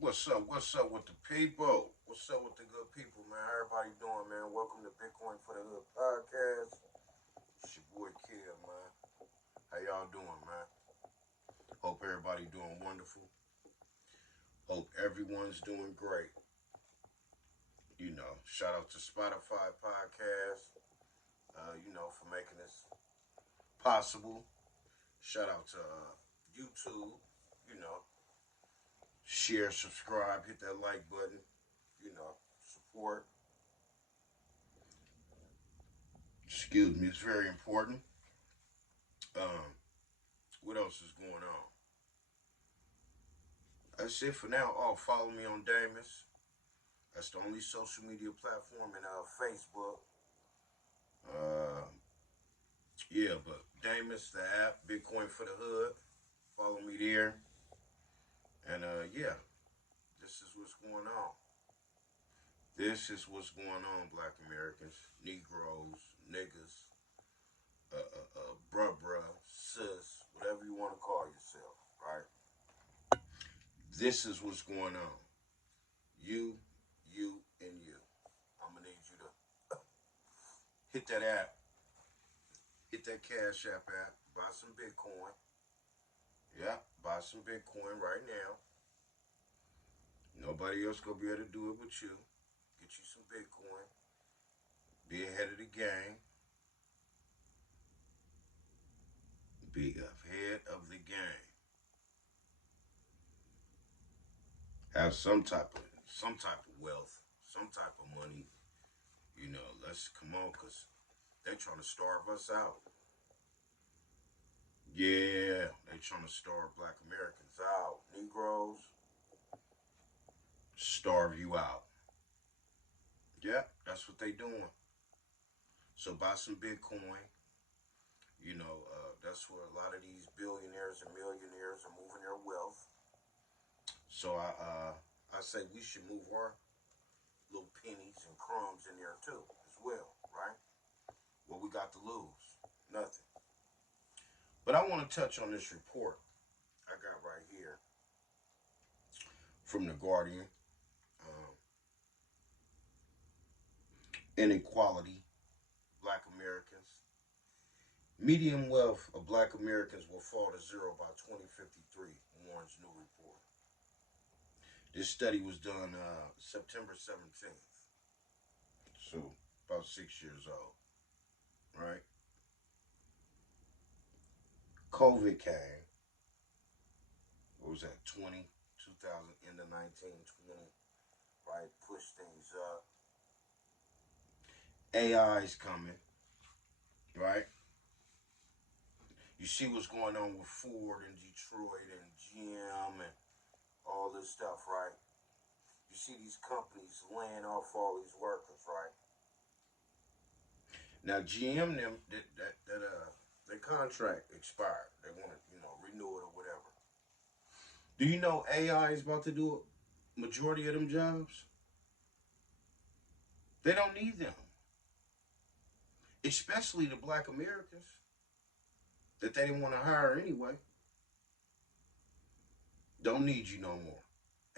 What's up? What's up with the people? What's up with the good people, man? How everybody doing, man? Welcome to Bitcoin for the Hood podcast. It's your boy Kia, man. How y'all doing, man? Hope everybody doing wonderful. Hope everyone's doing great. Shout out to Spotify podcast, for making this possible. Shout out to YouTube, you know, share, subscribe, hit that like button, support. Excuse me, it's very important. Um, what else is going on? That's it for now. Oh, follow me on Damus. That's the only social media platform in Facebook. Uh, yeah, but Damus, the app, Bitcoin for the Hood. Follow me there. And yeah, this is what's going on. This is what's going on, Black Americans, Negroes, niggas, bruh, sis, whatever you want to call yourself, right? This is what's going on. You, and you. I'm gonna need you to hit that app, hit that Cash app, buy some Bitcoin. Yeah, buy some Bitcoin right now. Nobody else gonna be able to do it but you. Get you some Bitcoin. Be ahead of the game. Be ahead of the game. Have some type of wealth, some type of money. Let's come on, cause they trying to starve us out. Yeah, they trying to starve Black Americans out. Negroes, starve you out. Yeah, that's what they doing. So buy some Bitcoin. That's where a lot of these billionaires and millionaires are moving their wealth. So I say we should move our little pennies and crumbs in there too, as well, right? What we got to lose? Nothing. But I want to touch on this report I got right here from the Guardian. Um, Inequality, Black Americans. Median wealth of Black Americans will fall to zero by 2053, warns new report. This study was done September 17th, so about 6 years old, right? COVID came, what was that, 2000, into 1920, right? Pushed things up. AI is coming, right? You see what's going on with Ford and Detroit and GM and all this stuff, right? You see these companies laying off all these workers, right? Now GM them that their contract expired. They want to renew it or whatever. Do you know AI is about to do a majority of them jobs? They don't need them, especially the Black Americans that they didn't want to hire anyway. Don't need you no more.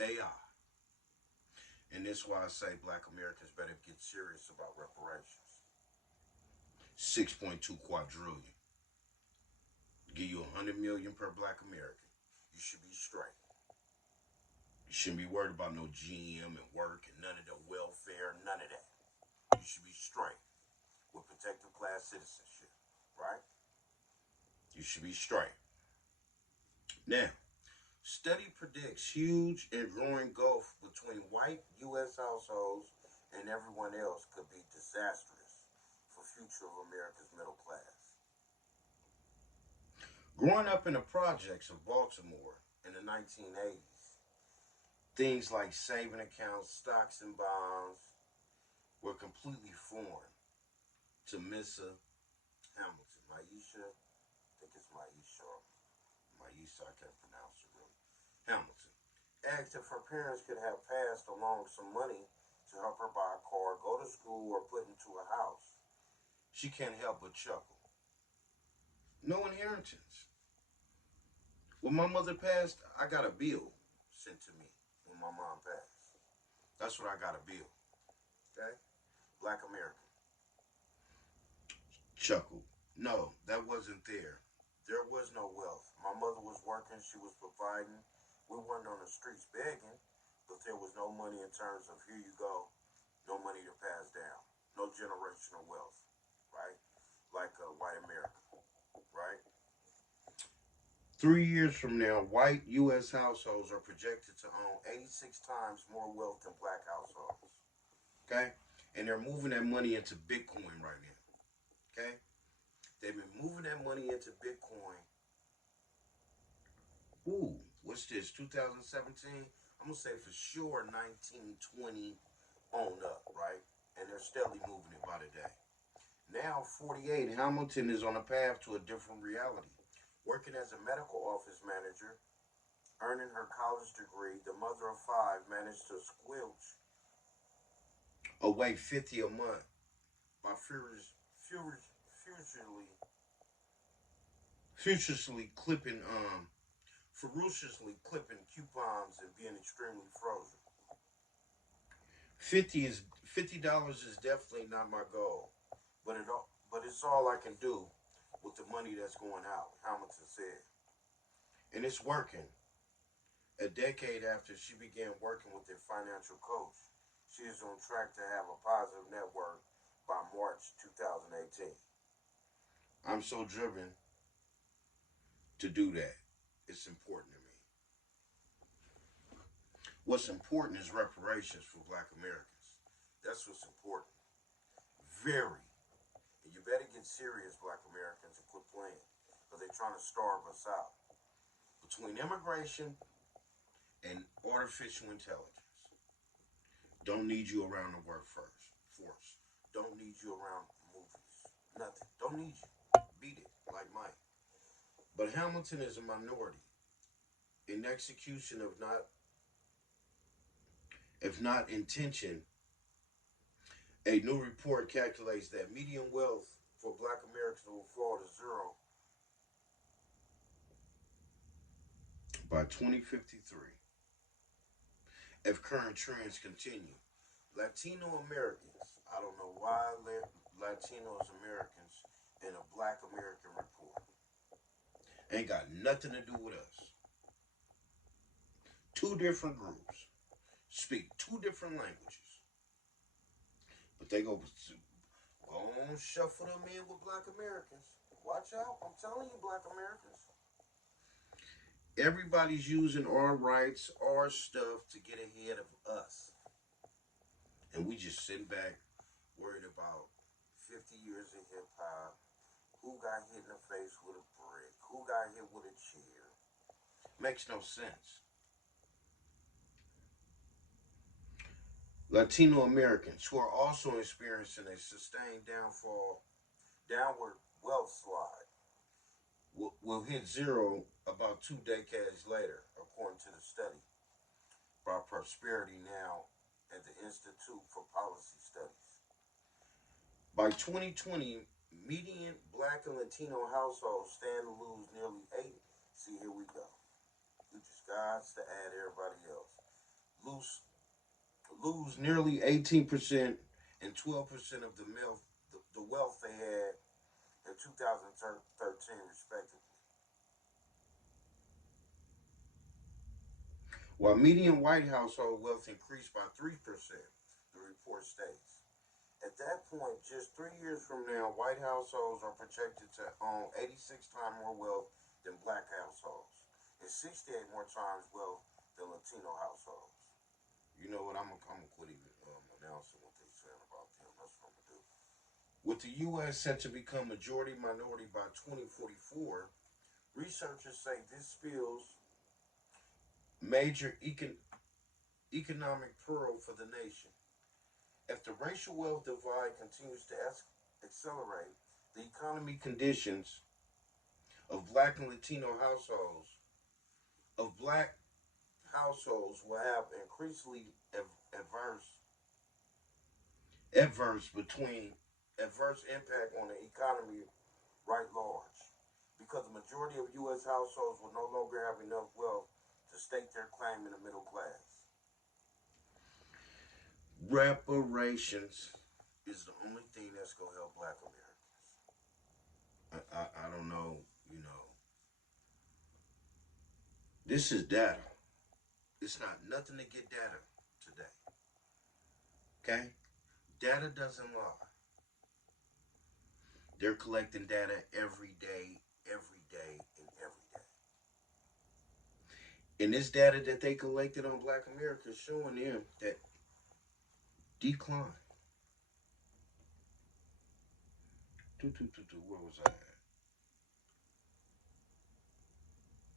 AI. And that's why I say Black Americans better get serious about reparations. 6.2 quadrillion. Give you 100 million per Black American. You should be straight. You shouldn't be worried about no GM and work and none of the welfare, none of that. You should be straight with protected class citizenship, right? You should be straight. Now, study predicts huge and growing gulf between white U.S. households and everyone else could be disastrous for future of America's middle class. Growing up in the projects of Baltimore in the 1980s, things like saving accounts, stocks, and bonds were completely foreign to Missa Hamilton. Maisha, I think it's Maisha or Maisha, I can't pronounce it really. Hamilton. Asked if her parents could have passed along some money to help her buy a car, go to school, or put into a house. She can't help but chuckle. No inheritance. When my mother passed, I got a bill sent to me. when my mom passed. That's what I got to build. Okay? Black American. Chuckled. No, that wasn't there. There was no wealth. My mother was working, she was providing. We weren't on the streets begging, but there was no money in terms of here you go, no money to pass down, no generational wealth, right? Like white America, right? 3 years from now, white U.S. households are projected to own 86 times more wealth than black households. Okay? And they're moving that money into Bitcoin right now. Okay? They've been moving that money into Bitcoin. Ooh, what's this? 2017? I'm going to say for sure 1920 on up, right? And they're steadily moving it by the day. Now, 48, Hamilton is on a path to a different reality. Working as a medical office manager, earning her college degree, the mother of five managed to squelch away 50 a month by furiously clipping ferociously clipping coupons and being extremely frozen. 50 dollars is definitely not my goal, but it's all I can do with the money that's going out, Hamilton said. And it's working. A decade after she began working with a financial coach, she is on track to have a positive net worth by March 2018. I'm so driven to do that. It's important to me. What's important is reparations for black Americans. That's what's important. Very. And you better get serious, black Americans, and quit playing. Because they're trying to starve us out. Between immigration and artificial intelligence. Don't need you around the force. Don't need you around movies. Nothing. Don't need you. Beat it, like Mike. But Hamilton is a minority. In execution of not, if not intention, a new report calculates that median wealth for black Americans will fall to zero by 2053 if current trends continue. Latino Americans, I don't know why Latinos Americans in a black American report ain't got nothing to do with us. Two different groups speak two different languages, but they go on shuffle them in with black Americans. Watch out, I'm telling you, black Americans. Everybody's using our rights, our stuff to get ahead of us. And we just sitting back worried about 50 years of hip hop. Who got hit in the face with a brick? Who got hit with a chair? Makes no sense. Latino Americans who are also experiencing a sustained downward wealth slide will hit zero about 2 decades later, according to the study by Prosperity Now at the Institute for Policy Studies. By 2020, median black and Latino households stand to lose nearly eight. See, here we go. You just got to add everybody else. Lose nearly 18% and 12% of the wealth they had in 2013, respectively. While median white household wealth increased by 3%, the report states. At that point, just 3 years from now, white households are projected to own 86 times more wealth than black households and 68 more times wealth than Latino households. You know what? I'm gonna quit even announcing what they're saying about them. That's what I'm gonna do. With the U.S. set to become majority minority by 2044, researchers say this spills major economic peril for the nation. If the racial wealth divide continues to accelerate, the economy conditions of black and Latino black households will have increasingly adverse between adverse impact on the economy right large, because the majority of U.S. households will no longer have enough wealth to stake their claim in the middle class. Reparations is the only thing that's gonna help Black Americans. I don't know. You know, this is data. It's not nothing to get data today. Okay, data doesn't lie. They're collecting data every day, every day, and every day. And this data that they collected on Black America is showing them that decline. Where was I at?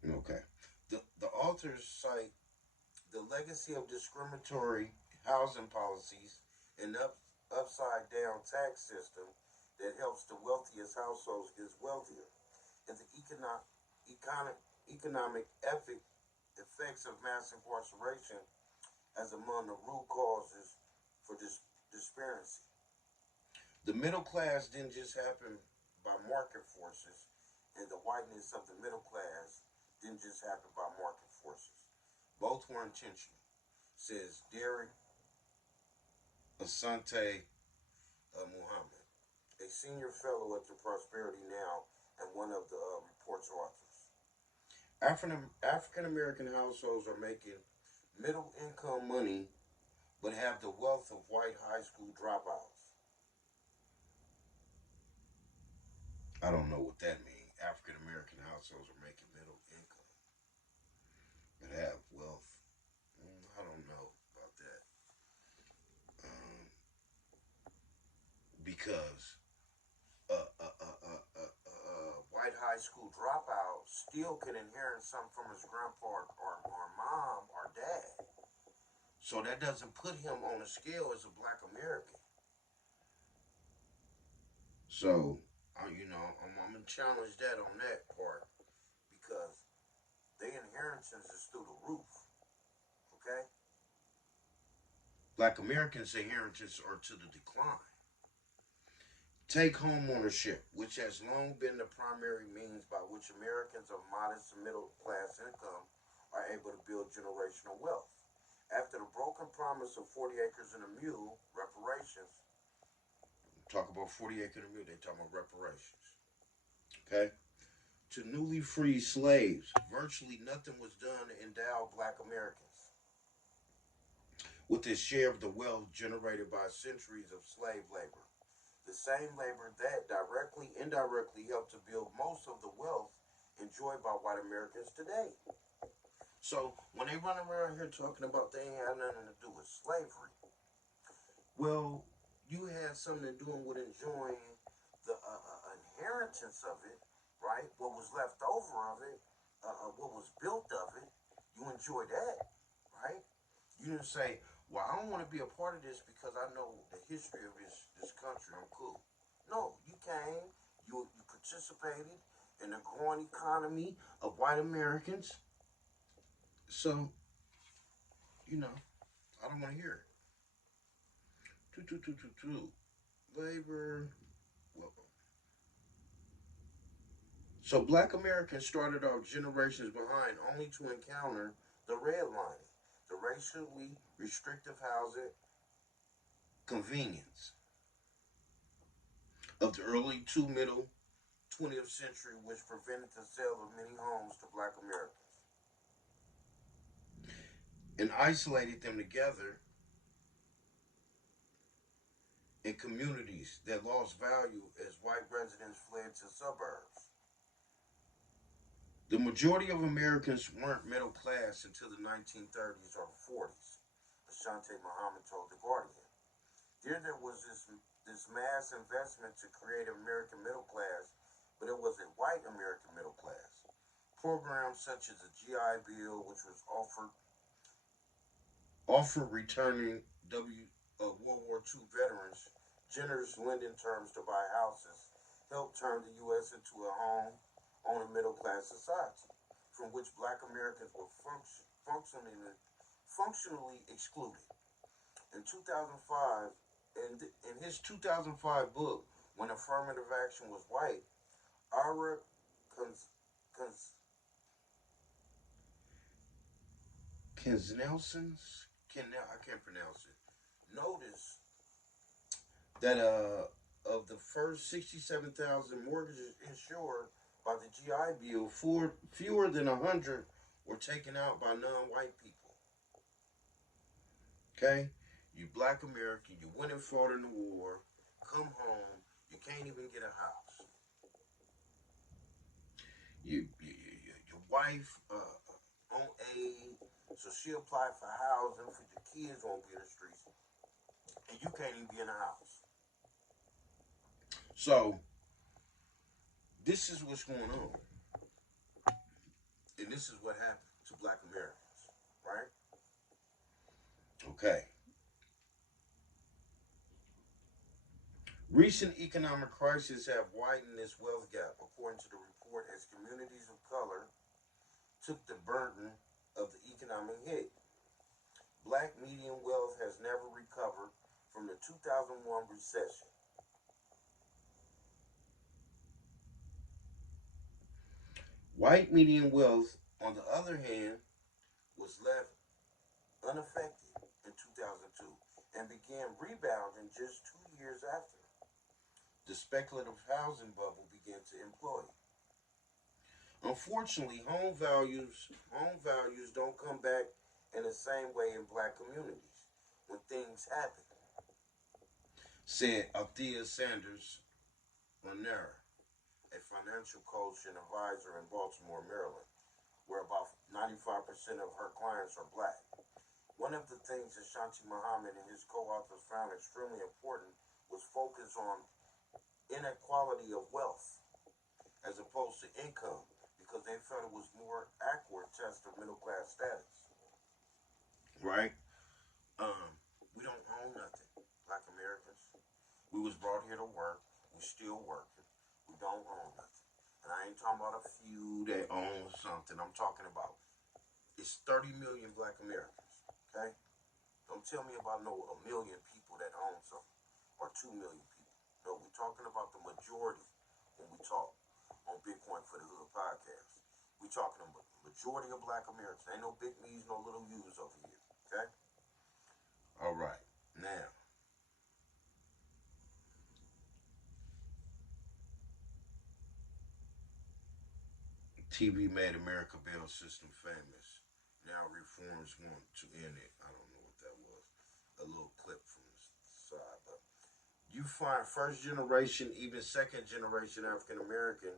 Okay. The authors cite the legacy of discriminatory housing policies and upside down tax system that helps the wealthiest households get wealthier, and the economic effects of mass incarceration as among the root causes for this disparity. The middle class didn't just happen by market forces, and the whiteness of the middle class didn't just happen by market forces. Both were intentional, says Derek Asante Muhammad, a senior fellow at the Prosperity Now and one of the report's authors. African American households are making middle income money but have the wealth of white high school dropouts. I don't know what that means. African American households are making middle income but have wealth. I don't know about that. Because white high school dropout still can inherit something from his grandpa or mom or dad. So that doesn't put him on a scale as a Black American. So, I'm going to challenge that on that part because the inheritance is through the roof. Okay? Black Americans' inheritance are to the decline. Take home ownership, which has long been the primary means by which Americans of modest and middle class income are able to build generational wealth. After the broken promise of 40 acres and a mule, reparations, talk about 40 acres and a mule, they talk about reparations. Okay? To newly freed slaves, virtually nothing was done to endow Black Americans with their share of the wealth generated by centuries of slave labor. The same labor that directly, indirectly helped to build most of the wealth enjoyed by white Americans today. So when they run around here talking about they ain't had nothing to do with slavery, well, you had something to do with enjoying the inheritance of it, right? What was left over of it, what was built of it, you enjoy that, right? You didn't say, well, I don't want to be a part of this because I know the history of this country. I'm cool. No, you came, you participated in the growing economy of white Americans. So, I don't want to hear it. Labor. Well, so Black Americans started off generations behind only to encounter the redlining, the racially restrictive housing convenience of the early to middle 20th century, which prevented the sale of many homes to Black Americans and isolated them together in communities that lost value as white residents fled to suburbs. The majority of Americans weren't middle class until the 1930s or 40s, Asante Muhammad told The Guardian. There was this mass investment to create an American middle class, but it was a white American middle class. Programs such as the GI Bill, which was offered returning World War II veterans generous lending terms to buy houses, helped turn the U.S. into a home on a middle class society, from which Black Americans were functionally excluded. In 2005, in his 2005 book, When Affirmative Action Was White, Ira Kensnelson's, I can't pronounce it, notice that of the first 67,000 mortgages insured by the GI Bill, fewer than 100 were taken out by non-white people. Okay, you Black American, you went and fought in the war, come home, you can't even get a house. Your wife on aid, so she applied for housing for your kids won't be in the streets, and you can't even be in a house. So this is what's going on, and this is what happened to Black Americans, right? Okay. Recent economic crises have widened this wealth gap, according to the report, as communities of color took the burden of the economic hit. Black median wealth has never recovered from the 2001 recession. White median wealth, on the other hand, was left unaffected in 2002 and began rebounding just 2 years after the speculative housing bubble began to implode. Unfortunately, home values don't come back in the same way in black communities when things happen, said Althea Sanders Lanera, a financial coach and advisor in Baltimore, Maryland, where about 95% of her clients are black. One of the things that Shanti Muhammad and his co-authors found extremely important was focus on inequality of wealth as opposed to income because they felt it was more accurate test of middle class status. Right? Um, we don't own nothing, Black Americans. We was brought here to work. We still working. We don't own nothing. And I ain't talking about a few that own something. I'm talking about it's 30 million Black Americans. Okay? Don't tell me about no a million people that own something or 2 million people. No, we're talking about the majority when we talk on Bitcoin for the Hood podcast. We talking about the majority of Black Americans. Ain't no big me's, no little U's over here. Okay? All right. Now, TV made America bail system famous. Now reforms want to end it. I don't know what that was. A little clip from the side, but you find first generation, even second generation African American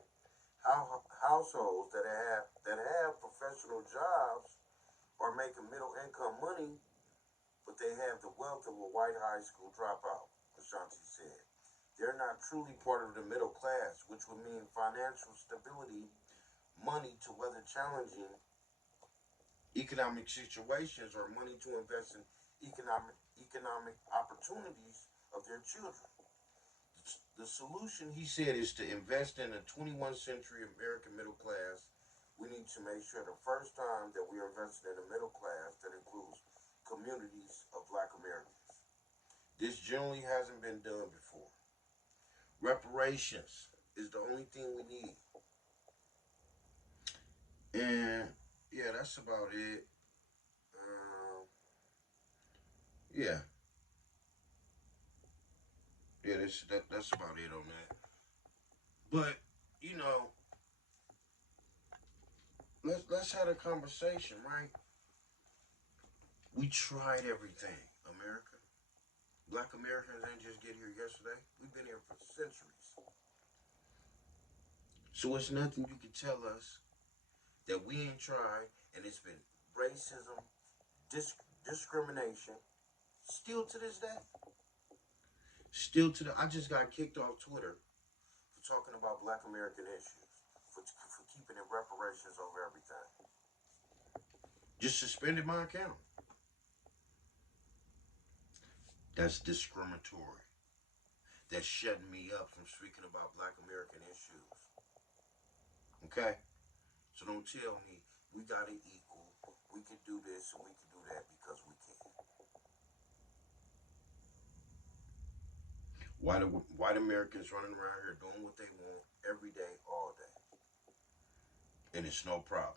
households that have professional jobs or making middle income money, but they have the wealth of a white high school dropout, Ashanti said. They're not truly part of the middle class, which would mean financial stability, money to weather challenging economic situations, or money to invest in economic opportunities of their children. The solution, he said, is to invest in a 21st century American middle class. We need to make sure the first time that we are investing in a middle class that includes communities of Black Americans. This generally hasn't been done before. Reparations is the only thing we need. And yeah, that's about it. Yeah, yeah, that's about it on that. But you know, let's have a conversation, right? We tried everything, America. Black Americans ain't just get here yesterday. We've been here for centuries. So it's nothing you can tell us that we ain't tried, and it's been racism, discrimination, still to this day. Still to the. I just got kicked off Twitter for talking about Black American issues, for keeping in reparations over everything. Just suspended my account. That's discriminatory. That's shutting me up from speaking about Black American issues. Okay? So don't tell me we got it equal. We could do this and we could do that because we can. White Americans running around here doing what they want every day, all day. And it's no problem.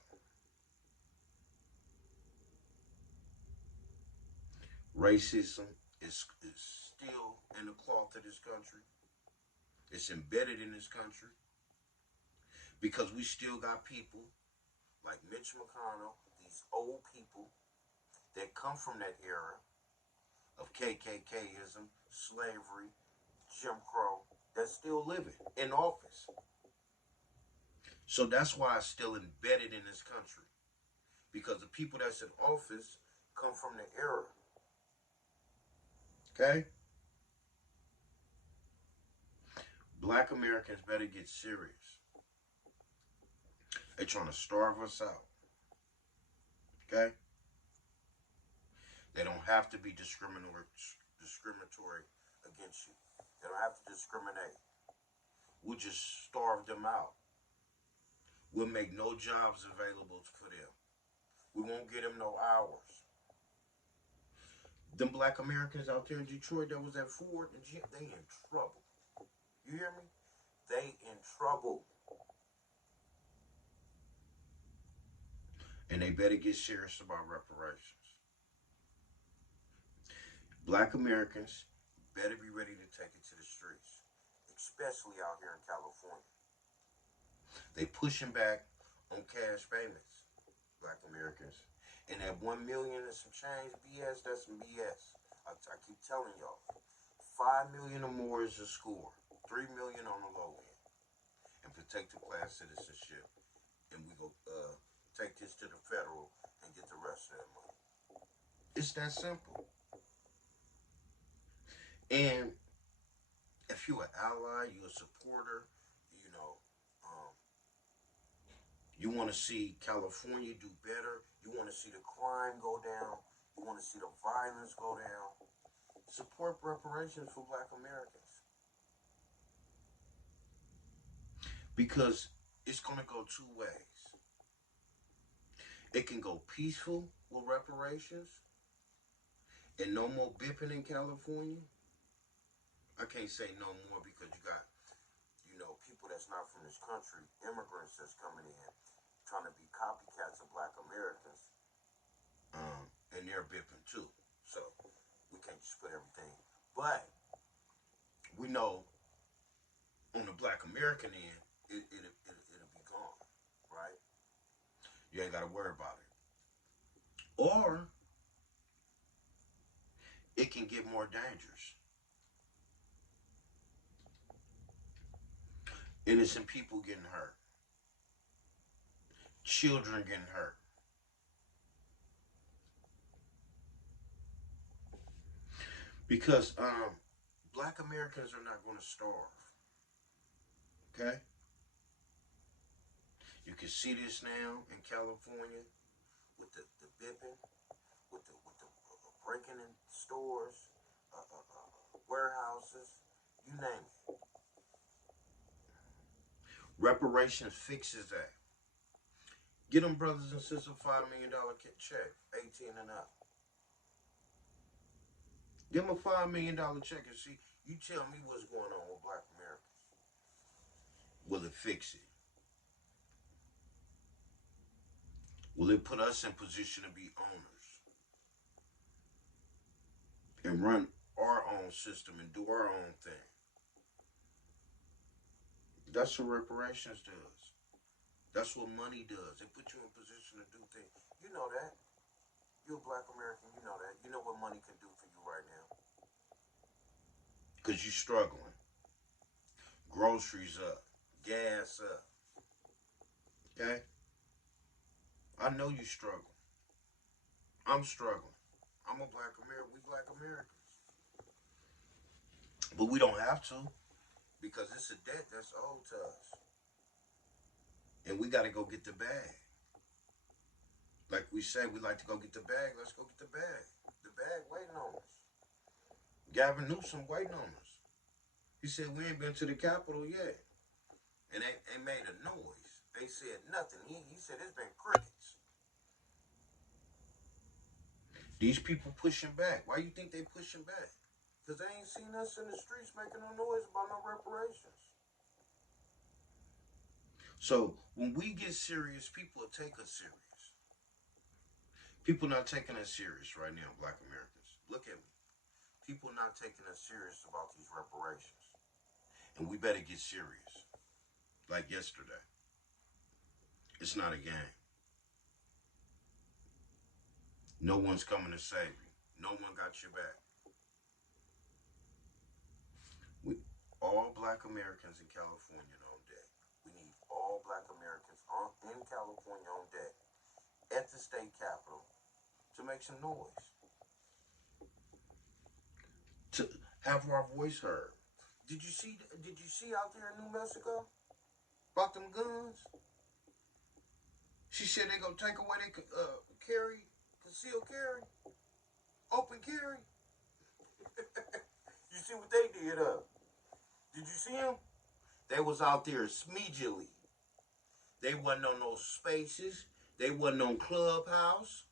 Racism, is still in the cloth of this country. It's embedded in this country because we still got people like Mitch McConnell, these old people that come from that era of KKKism, slavery, Jim Crow, that's still living in office. So that's why it's still embedded in this country. Because the people that's in office come from the era. Okay? Black Americans better get serious. They're trying to starve us out. Okay? They don't have to be discriminatory against you. They don't have to discriminate. We'll just starve them out. We'll make no jobs available for them. We won't get them no hours. Them black Americans out there in Detroit that was at Ford, they in trouble. You hear me? They in trouble. And they better get serious about reparations. Black Americans better be ready to take it to the streets, especially out here in California. They pushing back on cash payments, Black Americans. And that 1 million and some change BS, that's some BS. I keep telling y'all, 5 million or more is a score. 3 million on the low end. And protected class citizenship. And we go take this to the federal and get the rest of that money. It's that simple. And if you're an ally, you're a supporter, you know, you want to see California do better, you want to see the crime go down, you want to see the violence go down, support reparations for Black Americans. Because it's going to go two ways. It can go peaceful with reparations and no more bipping in California. I can't say no more because you got, people that's not from this country, immigrants that's coming in, trying to be copycats of Black Americans, and they're bipping too. So we can't just put everything. But we know on the Black American end, it'll be gone, right? You ain't got to worry about it. Or it can get more dangerous. Innocent people getting hurt. Children getting hurt. Because Black Americans are not going to starve. Okay? You can see this now in California with the bipping, with the breaking in stores, warehouses, you name it. Reparations fixes that. Get them brothers and sisters $5 million check, 18 and up. Give them a $5 million check and see. You tell me what's going on with Black Americans. Will it fix it? Will it put us in position to be owners and run our own system and do our own thing? That's what reparations does. That's what money does. It puts you in position to do things. You know that. You're a Black American, you know that. You know what money can do for you right now. Because you're struggling. Groceries up. Gas up. Okay? I know you struggle. I'm struggling. I'm a Black American. We Black Americans. But we don't have to. Because it's a debt that's owed to us. And we got to go get the bag. Like we say, we like to go get the bag. Let's go get the bag. The bag waiting on us. Gavin Newsom waiting on us. He said we ain't been to the Capitol yet. And they made a noise. They said nothing. He said it's been crickets. These people pushing back. Why you think they pushing back? Because they ain't seen us in the streets making no noise about no reparations. So when we get serious, people will take us serious. People not taking us serious right now, Black Americans. Look at me. People not taking us serious about these reparations. And we better get serious. Like yesterday. It's not a game. No one's coming to save you. No one got your back. We, all black Americans in California on deck. We need all black Americans in California on deck at the state capitol to make some noise. To have our voice heard. Did you see out there in New Mexico about them guns? She said they gonna take away they carry, concealed carry, open carry. You see what they did Did you see them? They was out there smedgely. They wasn't on those spaces. They wasn't on Clubhouse.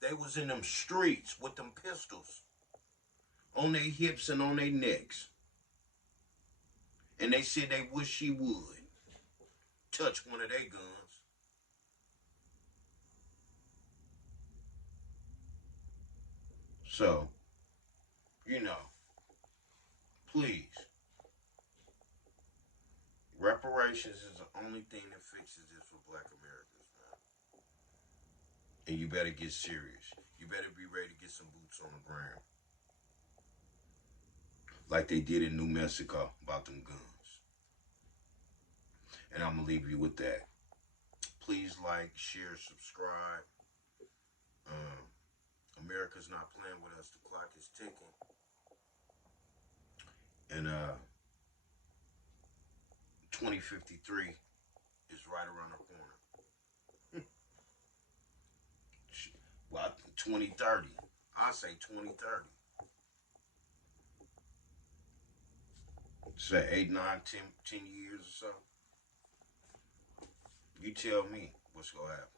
They was in them streets with them pistols on their hips and on their necks. And they said they wish she would touch one of their guns. So, please. Reparations is the only thing that fixes this for black Americans, man. And you better get serious. You better be ready to get some boots on the ground. Like they did in New Mexico about them guns. And I'm going to leave you with that. Please like, share, subscribe. America's not playing with us. The clock is ticking. And 2053 is right around the corner. Well, 2030. I say 2030. Say 8, 9, 10 years or so. You tell me what's going to happen.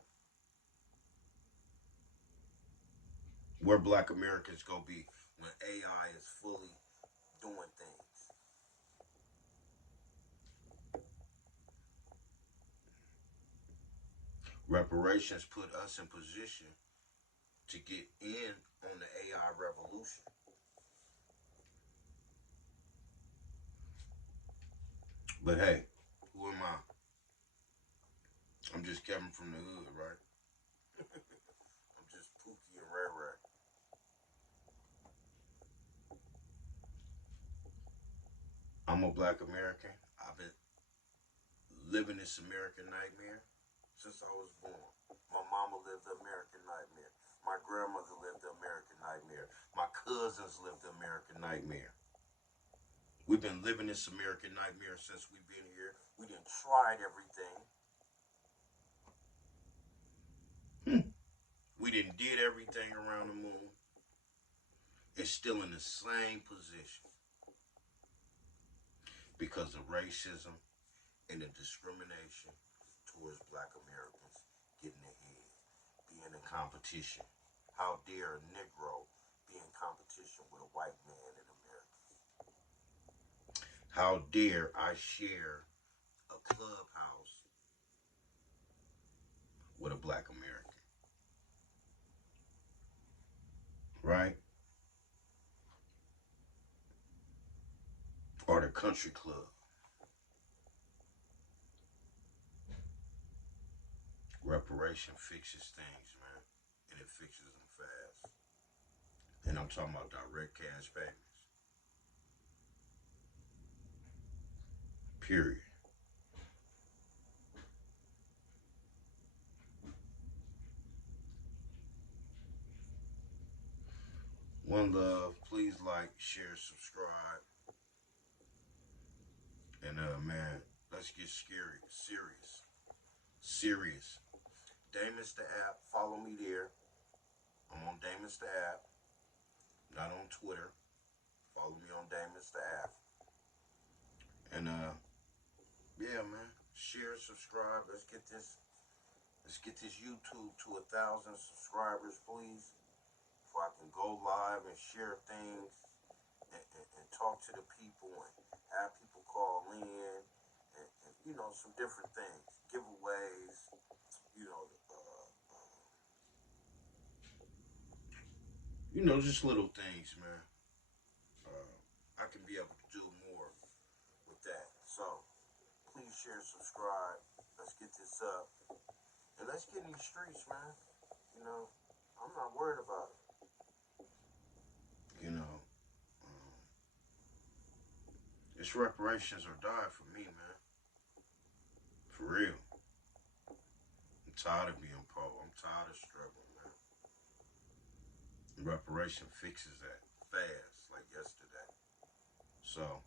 Where black Americans going to be when AI is fully doing things. Reparations put us in position to get in on the AI revolution. But hey, who am I? I'm just Kevin from the hood, right? I'm just Pookie and Ray Ray. I'm a black American. I've been living this American nightmare since I was born. My mama lived the American nightmare. My grandmother lived the American nightmare. My cousins lived the American nightmare. We've been living this American nightmare since we've been here. We done tried everything. We done did everything around the moon. It's still in the same position because of racism and the discrimination towards black Americans getting ahead, being in competition. How dare a Negro be in competition with a white man in America? How dare I share a clubhouse with a black American? Right? Or the country club. Reparation fixes things, man. And it fixes them fast. And I'm talking about direct cash payments. Period. One love. Please like, share, subscribe. And man, let's get scary. Serious. Damon's the app. Follow me there. I'm on Damon's the app. Not on Twitter. Follow me on Damon's the app. And yeah, man. Share, subscribe. Let's get this YouTube to 1,000 subscribers, please. So I can go live and share things and talk to the people and have people call in and some different things, giveaways, just little things, man. I can be able to do more with that. So please share, subscribe. Let's get this up. And let's get in these streets, man. You know, I'm not worried about it. You know, um, it's reparations or die for me, man. For real. I'm tired of being poor. I'm tired of struggling, man. Reparation fixes that fast, like yesterday. So,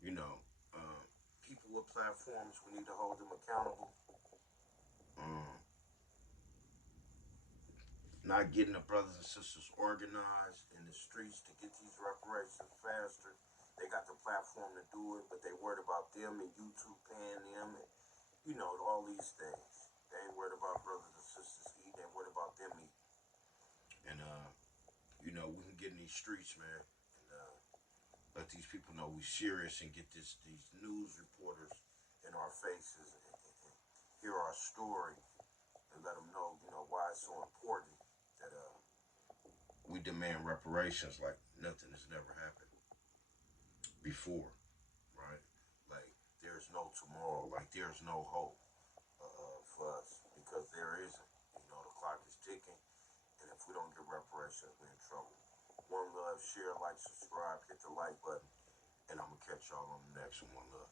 you know, people with platforms, we need to hold them accountable. Um, not getting the brothers and sisters organized in the streets to get these reparations faster. They got the platform to do it, but they worried about them and YouTube paying them and, you know, all these things. They ain't worried about brothers and sisters eating, they worried about them eating. And, you know, we can get in these streets, man, and let these people know we serious and get these news reporters in our faces and hear our story and let them know, you know, why it's so important that we demand reparations like nothing has never happened before, right? Like there's no tomorrow, like there's no hope for us because there isn't. You know, the clock is ticking, and if we don't get reparations, we're in trouble. One love, share, like, subscribe, hit the like button, and I'm gonna catch y'all on the next one. One love.